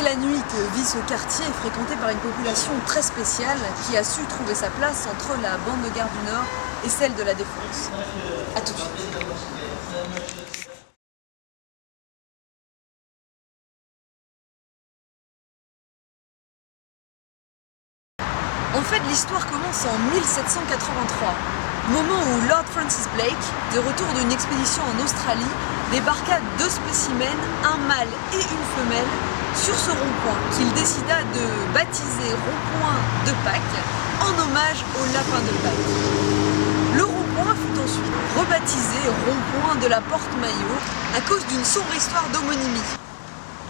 c'est la nuit que vit ce quartier fréquenté par une population très spéciale qui a su trouver sa place entre la bande de Gare du Nord et celle de la Défense. A tout de suite. En fait, l'histoire commence en 1783, moment où Lord Francis Blake, de retour d'une expédition en Australie, débarqua 2 spécimens, un mâle et une femelle, sur ce rond-point qu'il décida de baptiser rond-point de Pâques en hommage au lapin de Pâques. Le rond-point fut ensuite rebaptisé rond-point de la Porte-Maillot à cause d'une sombre histoire d'homonymie.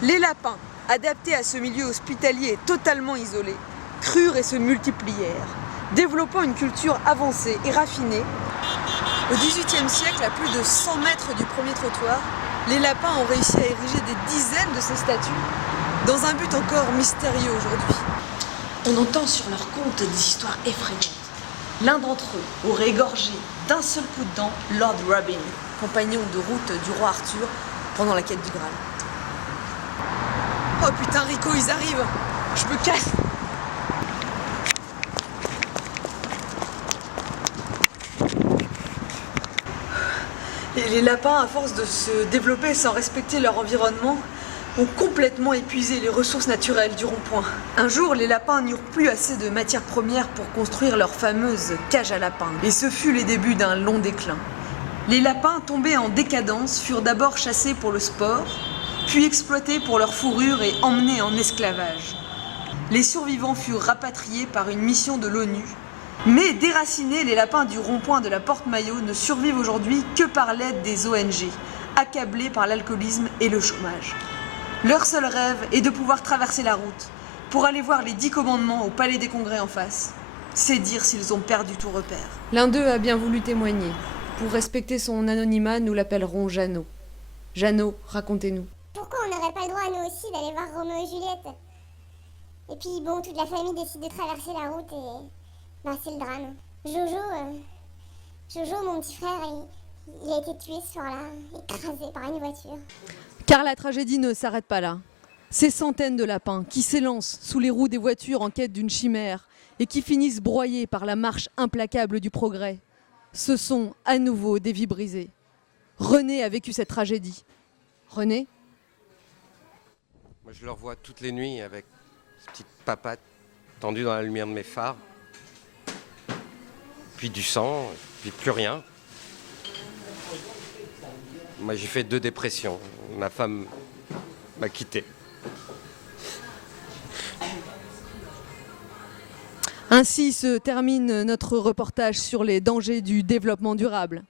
Les lapins, adaptés à ce milieu hospitalier totalement isolé, crurent et se multiplièrent, développant une culture avancée et raffinée. Au XVIIIe siècle, à plus de 100 mètres du premier trottoir, les lapins ont réussi à ériger des dizaines de ces statues, dans un but encore mystérieux aujourd'hui. On entend sur leur compte des histoires effrayantes. L'un d'entre eux aurait égorgé d'un seul coup de dent Lord Robin, compagnon de route du roi Arthur, pendant la quête du Graal. Oh putain Rico, ils arrivent! Je me casse! Et les lapins, à force de se développer sans respecter leur environnement, ont complètement épuisé les ressources naturelles du rond-point. Un jour, les lapins n'eurent plus assez de matières premières pour construire leur fameuse cage à lapins. Et ce fut les débuts d'un long déclin. Les lapins, tombés en décadence, furent d'abord chassés pour le sport, puis exploités pour leur fourrure et emmenés en esclavage. Les survivants furent rapatriés par une mission de l'ONU. Mais déracinés, les lapins du rond-point de la Porte-Maillot ne survivent aujourd'hui que par l'aide des ONG, accablés par l'alcoolisme et le chômage. Leur seul rêve est de pouvoir traverser la route pour aller voir les 10 commandements au Palais des Congrès en face. C'est dire s'ils ont perdu tout repère. L'un d'eux a bien voulu témoigner. Pour respecter son anonymat, nous l'appellerons Jeannot. Jeannot, racontez-nous. Pourquoi on n'aurait pas le droit, nous aussi, d'aller voir Roméo et Juliette? Et puis, bon, toute la famille décide de traverser la route et... ben, c'est le drame. Jojo, mon petit frère, il a été tué ce soir-là, écrasé par une voiture. Car la tragédie ne s'arrête pas là. Ces centaines de lapins qui s'élancent sous les roues des voitures en quête d'une chimère et qui finissent broyés par la marche implacable du progrès, ce sont à nouveau des vies brisées. René a vécu cette tragédie. René ? Moi, je le revois toutes les nuits avec ces petites papates tendues dans la lumière de mes phares. Puis du sang, puis plus rien. Moi, j'ai fait 2 dépressions. Ma femme m'a quitté. Ainsi se termine notre reportage sur les dangers du développement durable.